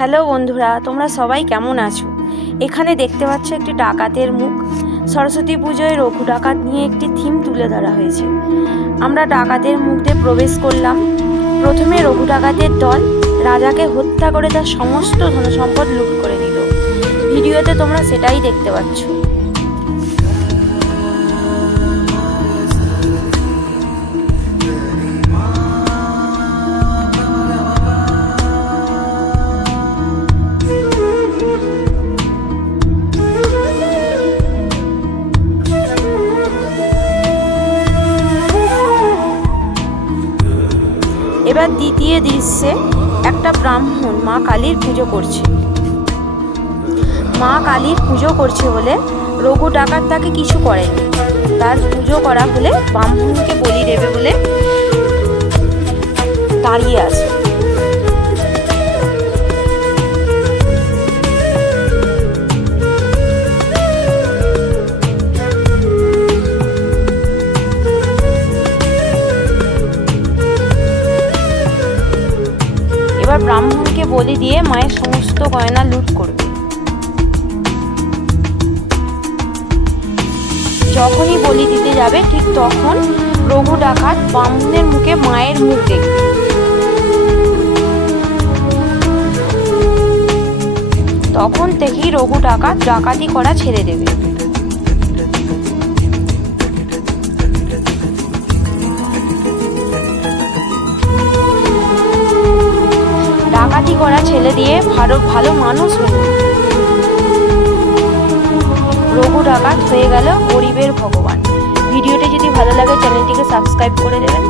Hello বন্ধুরা, তোমরা সবাই কেমন আছো? এখানে দেখতে পাচ্ছ একটি ডাকাতের মুখ। সরস্বতী পুজোয় রঘু ডাকাত নিয়ে একটি থিম তুলে ধরা হয়েছে। আমরা ডাকাতের মুখ দিয়ে প্রবেশ করলাম। প্রথমে রঘু ডাকাতের দল রাজাকে হত্যা করে তার সমস্ত ধনসম্পদ লুট করে নিল। ভিডিওতে তোমরা সেটাই দেখতে পাচ্ছ। এবার দ্বিতীয় দৃশ্যে একটা ব্রাহ্মণ মা কালীর পুজো করছে। মা কালীর পুজো করছে বলে রঘু ডাকাত তাকে কিছু করেনি। তার পুজো করা হলে ব্রাহ্মণকে বলি দেবে বলে দাঁড়িয়ে আছে। এবার ব্রাহ্মণকে বলি দিয়ে মায়ের সমস্ত গয়না লুট করবে। যখনই বলি দিতে যাবে ঠিক তখন রঘু ডাকাত ব্রাহ্মণের মুখে মায়ের মুখ দেখবে। তখন থেকেই রঘু ডাকাত ডাকাতি করা ছেড়ে দেবে। ডাকাতি করা ছেলে দিয়ে ভালো মানুষ হল। রঘু ডাকাত হয়ে গেল গরিবের ভগবান। ভিডিওটি যদি ভালো লাগে চ্যানেলটিকে সাবস্ক্রাইব করে দেবেন।